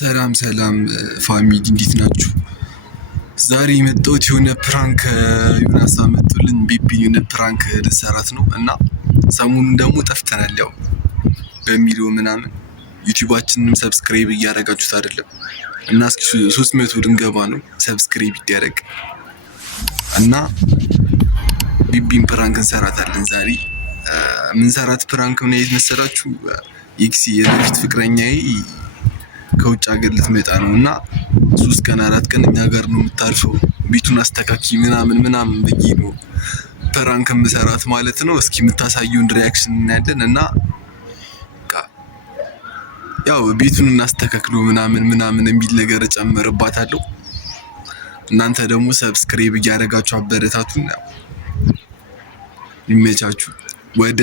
ሰላም ፋሚሊ እንዴት ናችሁ? ዛሬ የመጣሁት የሆነ ፕራንክ ዮናስ መጥቶልን ቤቢን የሆነ ፕራንክ ልሰራት ነው እና ሰሞኑን ደግሞ ጠፍተናል ያው በሚለው ምናምን ዩቲዩባችንንም ሰብስክራይብ እያደረጋችሁት አይደለም እና እስኪ 300 ልንገባ ነው ሰብስክራይብ ይደረግ እና ቤቢን ፕራንክ እንሰራታለን ዛሬ። ምን ሰራት ፕራንክ ምን አይነት መሰላችሁ? ኤክሲ የበፊት ፍቅረኛዬ ከውጭ ሀገር ልትመጣ ነው እና 3 ቀን 4 ቀን እኛ ጋር ነው የምታርፈው። ቤቱን አስተካኪ ምናምን ብዬ ነው ፕራንክ የምሰራት ማለት ነው። እስኪ የምታሳየውን ሪያክሽን እናያለን እና ያው ቤቱን እናስተካክለው ምናምን የሚል ነገር እጨምርባታለሁ። እናንተ ደግሞ ሰብስክራይብ እያደረጋችሁ አበረታቱን። ይመቻችሁ። ወደ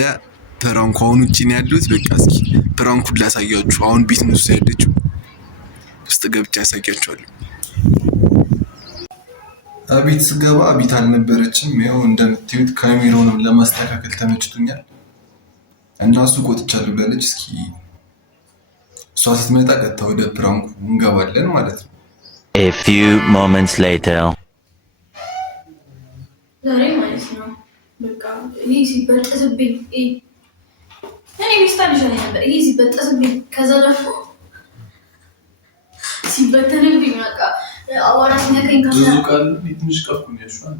ፕራንኩ አሁን ውጪ ነው ያለሁት። በቃ እስኪ ፕራንኩን ላሳያችሁ። አሁን ቤት ነው ያለችው። ውስጥ ገብቼ ያሳያችኋለሁ። አቤት ስገባ ቤት አልነበረችም። ያው እንደምታዩት ካሜራውንም ለማስተካከል ተመችቶኛል እና ሱቅ ወጥቻለሁ ብላለች። እስኪ እሷ ስትመጣ ቀጥታ ወደ ፕራንኩ እንገባለን ማለት ነው። A few moments later ዛሬ ማለት ነው በቃ ይሄ ሲበጠስብኝ እኔ ሚስታልሽ ነበር። ይሄ ሲበጠስብኝ ከዛ ደግሞ ሲበተንብኝ በቃ አዋራ ሲነካኝ ከዛ ብዙ ቃል ትንሽ ቀርኩኝ ያሻል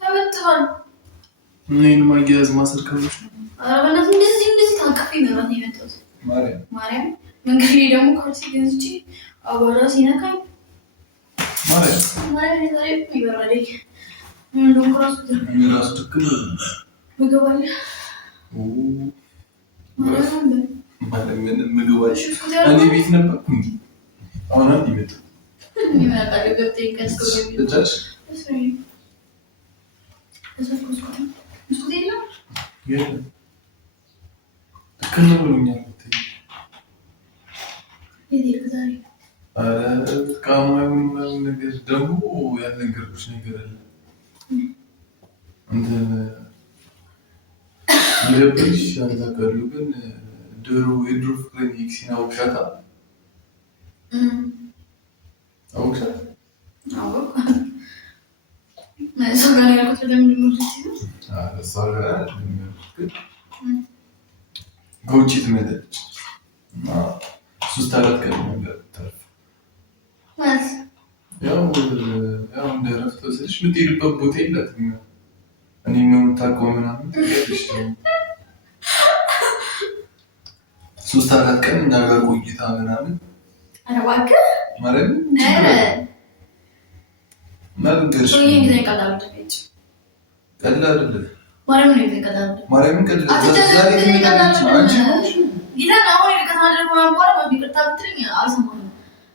ተበጥቷል። እኔን ማያያዝ ማሰርከሮች ነው። ኧረ በእናትህ እንደዚህ ታንቀፊ ነው የመጣሁት። ማርያም መንገድ ላይ ደግሞ ካልሲ ገዝቼ አዋራ ሲነካኝ ማርያም ዛሬ ይበራልኝ እንደውም ራሱ ትክክል ምግብ አለ። ምግብ አለ። እኔ ቤት ነበርኩኝ። አሁን አንድ ይመጣ ነገር ደግሞ ያልነገርኩሽ ነገር አለ። እንትን ይደብርሽ ያልነገሩ ግን የድሮ ፍቅረኛ ኤክሲን አውቅሻታ? አውቅሻት? እሷ ጋር ያልኩት ለምንድን ነው ልትይዝ? እሷ ጋር ከውጭ ትመጣለች እና 3-4 ቀን ነገር ተርፍ ያው እንደ እረፍት ወስደሽ የምትሄድበት ቦታ የላትም። እኔ ነው የምታውቀው ምናምን ትሄዳለሽ። 3-4 ቀን እኛ ጋር ቆይታ ምናምን ኧረ እባክህ ማለት ነገርሽ ቀላል አይደለም። ማርያምን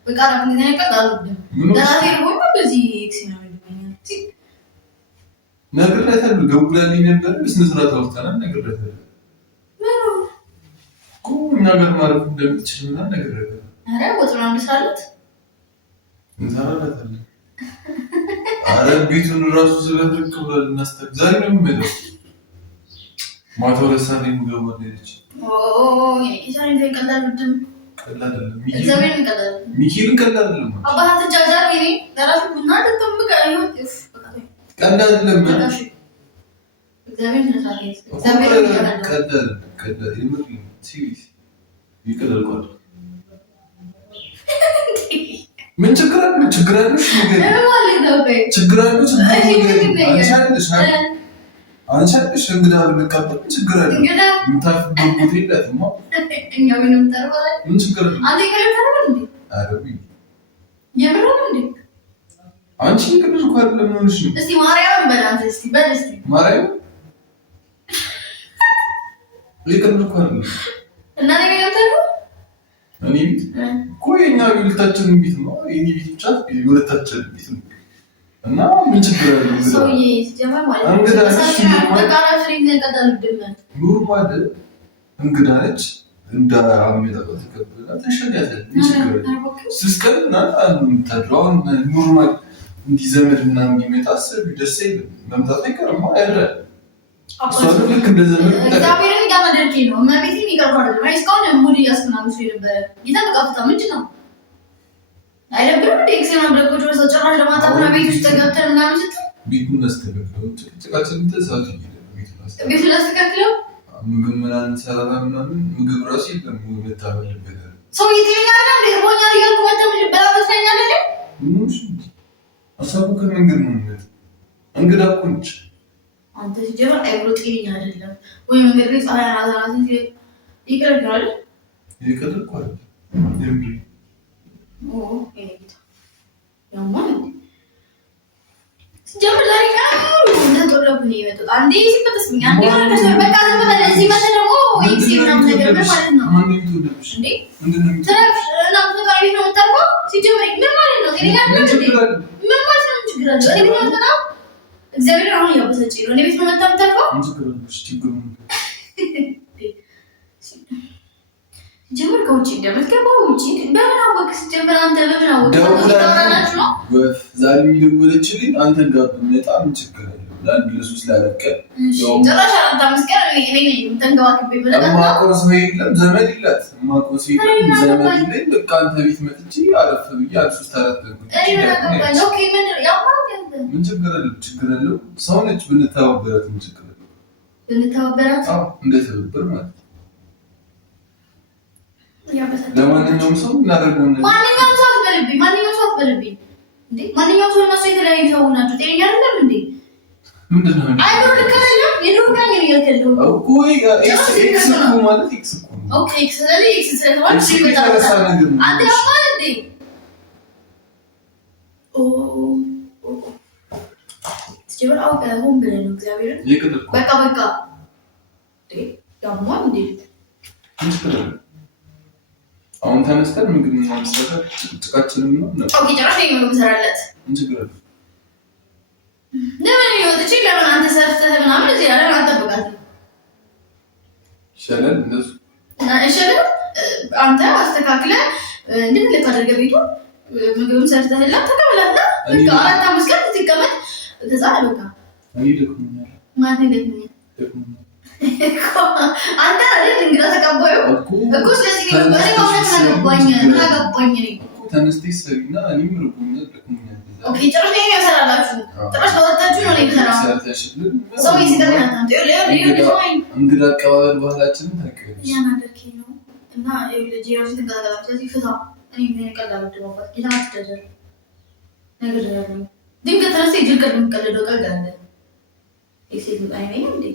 በቃ ራፍን ተነቀጣሉ ለራሴ ነው በዚህ ኤክሲና ነግሬያታለሁ። ደውላልኝ ነበር። በስነ ስርዓት አውርተናል። ነግሬያታለሁ እኮ እኛ ጋር ማረፍ እንደምትችል ምናምን ነግሬያታለሁ። ኧረ ወጥራ እንሰራለት እንሰራለታለን። ኧረ ቤቱን እራሱ ዝረክርክ ብሏል። እናስተካክል። ዛሬ ነው የምመጣው። ማታ 2 ሰዓት ላይ የምገባው ሄደች። የኪሳን ይዘንቀላል ድም ቀላል አይደለም። ሚኪን ቀላል አይደለም። አባታ ተጃጃር ይሄ ለራሱ ቡና ተጠምቀ አይሆን ቀላል አይደለም። ቀላል ይምር ሲሪስ ይቀላልኳል። ምን ችግር አለ? ችግር አለሽ አንቺ እንግዳ ብንቀበል ችግር አለ? የምታፍበት ቦታ የላትም። እኛ ምንም ተርባለ ምን ችግር አለ? አንተ ከረከረ እንዴ? አረቢ የምረው እንዴ? አንቺ ይቅርሽ እኮ አይደለም ሆነሽ ነው። እስቲ ማርያም በላንተ እስቲ በል እስቲ ማርያም ይቅርሽ እኮ አይደለም እና ነገ ያምጣሉ። እኔ ቤት እኮ የኛ ቤታችን ቤት ነው። የኔ ቤት ብቻ የሁለታችን ቤት ነው። እና ምን ችግር አለ? ሰውዬ ሲጀመር ማለት ነው ኖርማል እንግዳ ነች። እንደ አሜሪካ ተቀበላ ተሸጋገለ ይችላል። ስስከና አንተዳውን ኖርማል እንዲህ ዘመድ ምናምን ቢመጣ አስብ ደስ ይላል። መምጣት አይቀርማ ያለ እሷንም ልክ እንደዚህ ነው። እግዚአብሔርን እያመደርክ ነው። እመቤቴን ይቀርቡ አይደለም። አይ እስካሁን ሙድ እያስኩናምሽ ነበር። ይተበቃፍታ ምንድን ነው አይደብርም? እንደ ኤክሴና ብለቆች ወሰ ጭራሽ ለማታብራ ቤት ውስጥ ገብተን ምናምን ስትል ቤቱን አስተካክለው ጭቃችን ተሳቱ ቤቱን አስተካክለው ምግብ ምናምን ሰራራ ምናምን ምግብ ራሱ የለም መታበልበት ሰው የጤኛ ነው እንደ ሆኛል እያልኩ መተምል በላበስለኛ አይደለ ምንሽ አሳቡ ከመንገድ ነው ማለት እንግዳ እኮ ነች። አንተ ሲጀምር አይብሮ ጤኛ አይደለም ወይ መንገድ ላይ ፀሐይ አናዛናት እንጂ ይቀርጋል እኮ አይደል ይሄ ያማን ሲጀምር ዛሬ እንደተወረብኝ ይወጣ አንዴ ሲፈተስኝ አንዴ በቃ ዘመን እዚህ መተ ደግሞ ኤክሲ ምናምን ነገር ማለት ነው እንዴ ትራፍ እና ተቃሪ ነው ተርፎ ሲጀምር ምን ማለት ነው ጤና ነው ምን ማለት ነው ችግር አለ እኔ ምን ተናው እግዚአብሔር አሁን ያበሰጭ ነው እኔ ቤት ነው መጣም ተርፎ ችግር ነው ጀምር ከውጪ እንደምትገባው ውጪ በምን አወቅስ? ጀምር አንተ በምን አወቅስ? ነው ዛሬ የሚደውለችልኝ አንተ ጋር በጣም ችግር አለ። ለአንድ ለሶስት ላደረቀ ጭራሽ አራት አምስት ቀን እኔ ተንከባክቤ ብለህ ማቆስ ነው የለም ዘመድ ይላት ማቆስ የለም ዘመድ ይለኝ በቃ አንተ ቤት መጥቼ አረፍ ብዬ አልሶስት አራት ምን ችግር አለ? ችግር አለው ሰው ነች ብንተባበራት ምን ችግር አለ? ብንተባበራት እንደ ትብብር ማለት ለማንኛውም ሰው እናደርገው ነው። ማንኛውም ሰው አትበልብኝ እንዴ ማንኛውም ሰው ነው የተለያዩ ሰው ናቸው። ጤነኛ አይደለም እንዴ ምንድነው? አይብሮ ልከረለም የዱርጋኝ ነው ያከለው እኮ ኤክስ እኮ ማለት ኤክስ እኮ ኦኬ ኤክስ ስለዚህ ኤክስ ስለሆነ ሲበጣ አንተ ያማል እንዴ ሲጀምር አውቀኸው ብለህ ነው እግዚአብሔር በቃ እንዴ ያማል እንዴ አሁን ተነስተን ምግብ ማምሰራት ጭቃችንን ነው ኦኬ ጭራሽ ነው የምሰራለት እንጂ ግራ ለምን ይወጥቺ ለምን አንተ ሰርተህ ምናምን እዚህ ያለ አንተበቃት ሸለል እንደሱ ሸለል አንተ አስተካክለ እንድንልክ አድርገህ ቤቱ ምግብም ሰርተህላት ተቀበላታ በቃ አራት አምስት ቀን ትቀመጥ ከዛ በቃ እኔ ደክሞኛል ማለት ነው አንተ አይደል እንግዳ ተቀባዩ እኮ ስለዚህ ነው ማለት ነው ተቀባኝ እኮ ተነስተሽ ሰሪና እኔም ርቦኛል ደክሞኛል ኦኬ ጭራሽ ነው ያሰራላችሁ ጭራሽ ወጣችሁ ነው የተሰራው ሰው ይስደና አንተ እንግዳ አቀባበል ባህላችንን ታውቂያለሽ ያናደርኪ ነው እና የጄራስ ተጋጋላ ስለዚህ ፍታ እኔ ምን ቀላል ደባባት ጌታን ተደረገ ነገር ያለው ድንገት ተነስተ ይጅልቀል ምቀለደው ቀልዳለ ኤክሴት አይነኝ እንዴ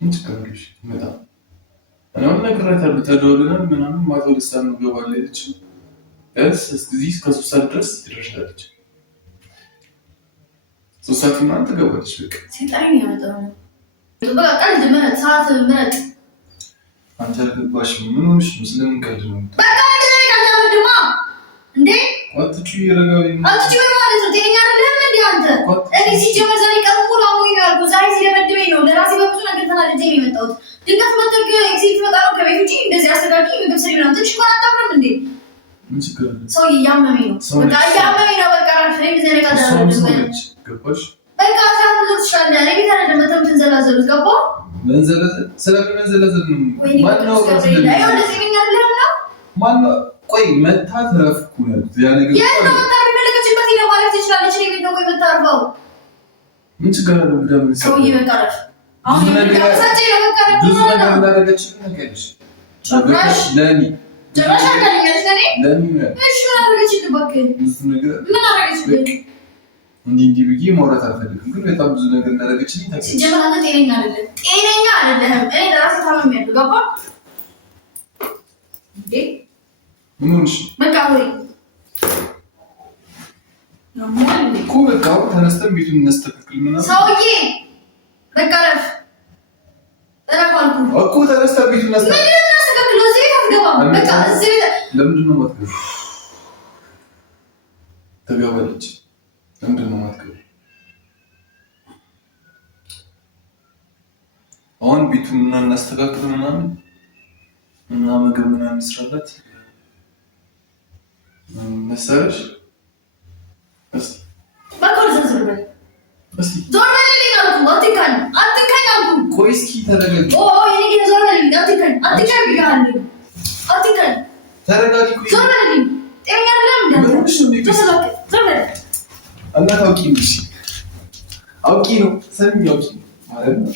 እንትከልሽ መጣ አሁን ነግሬያታለሁ ተደውለናል ምናምን ማታ ወደ ሰዓት እንገባለች እዚህ እስከ 3 ሰዓት ድረስ ትደርሻለች 3 ሰዓት ምናምን ትገባለች በቃ ሲጣኝ ያመጣው በቃ ቀልድ መረጥ ሰዓት መረጥ አንተ አልገባሽም ምን ሆነሽ ስለምን ቀልድ ነው በቃ እንደዚህ ቀልድ አትድማ እንዴ አትጩ ይረጋዊ አትጩ ማለት ነው ጤነኛ አይደለም እንዴ አንተ እኔ ሲጀመር ዛሬ ቀን ሙሉ አሞኝ ነው ያልኩት ዛሬ ሲለበድበኝ ነው ለራሴ በብዙ ነገር ተናድጄ ነው የመጣሁት ድንገት መጥተህ ኤክሲት መጣ ነው ከቤት ውጪ እንደዚህ አስተካክል ምግብ ስሪ ምናምን ትንሽ እንኳን አታፍርም እንዴ ምን ችግር አለ ሰው እያመመኝ ነው በቃ እያመመኝ ነው በቃ ራስህ እንደዚህ ነገር ታደርጋለህ ገባሽ በቃ ሳት ነው ተሻለ እኔ ቤት አይደለም መተም ተንዘላዘሉት ገባ መንዘላዘል ስለምን መንዘላዘል ነው ማነው ማነው ቆይ መታ ተረፍኩ ነው ያ ነገር የት ነው ታሪፈልከችበት ይለው ማለት ትችላለች እኔ ቤት ነው ወይ መታርፈው ምን ችግር አለ ብዳም ሰው ይበቃል አሁን ለምሳሌ ለበቃ ብዙ ነገር እንዳደረገች ነገርሽ ጭራሽ ለኔ ጭራሽ አዳኛለሽ ለኔ እሺ አደረገች ልበክ ብዙ ነገር ምን አደረገች እንዲህ ብዬ ማውራት አልፈልግም ግን በጣም ብዙ ነገር እንዳደረገች ታውቂያለሽ ሲጀመር አንተ ጤነኛ አይደለም እኔ ለራሴ ታመሚያለሁ ገባ እንዴ ምን ሆነሽ በቃ ወይ እኮ በቃ ተነስተን ቤቱን እናስተካክል ምናምን ሰውዬ በቃ ረፍ አልኩህ እኮ ተነስተን ቤቱን እናስተካክል ምንድን ነው እናስተካክለው እዚህ ቤት አትገባም በቃ እዚህ ቤት ለምንድን ነው የማትገባው ትገባለች ለምንድን ነው የማትገባው አሁን ቤቱን እናስተካክል ምናምን እና ምግብ ምናምን እንስራላት መሰረሽ በቃ ዘዝር በል ዞር በልልኝ አልኩህ። አትንካኝ አልኩህ። ቆይ እስኪ ተረጋጊ። የኔ ጌታ ዞር በልልኝ። አትንካኝ ብያለሁ። አትንካኝ። ተረጋጊ። ዞር በልልኝ። ጤነኛ አይደለም እንዴ? ዞር በል። እና ታውቂ ነው ሰሚ ያውቂ ማለት ነው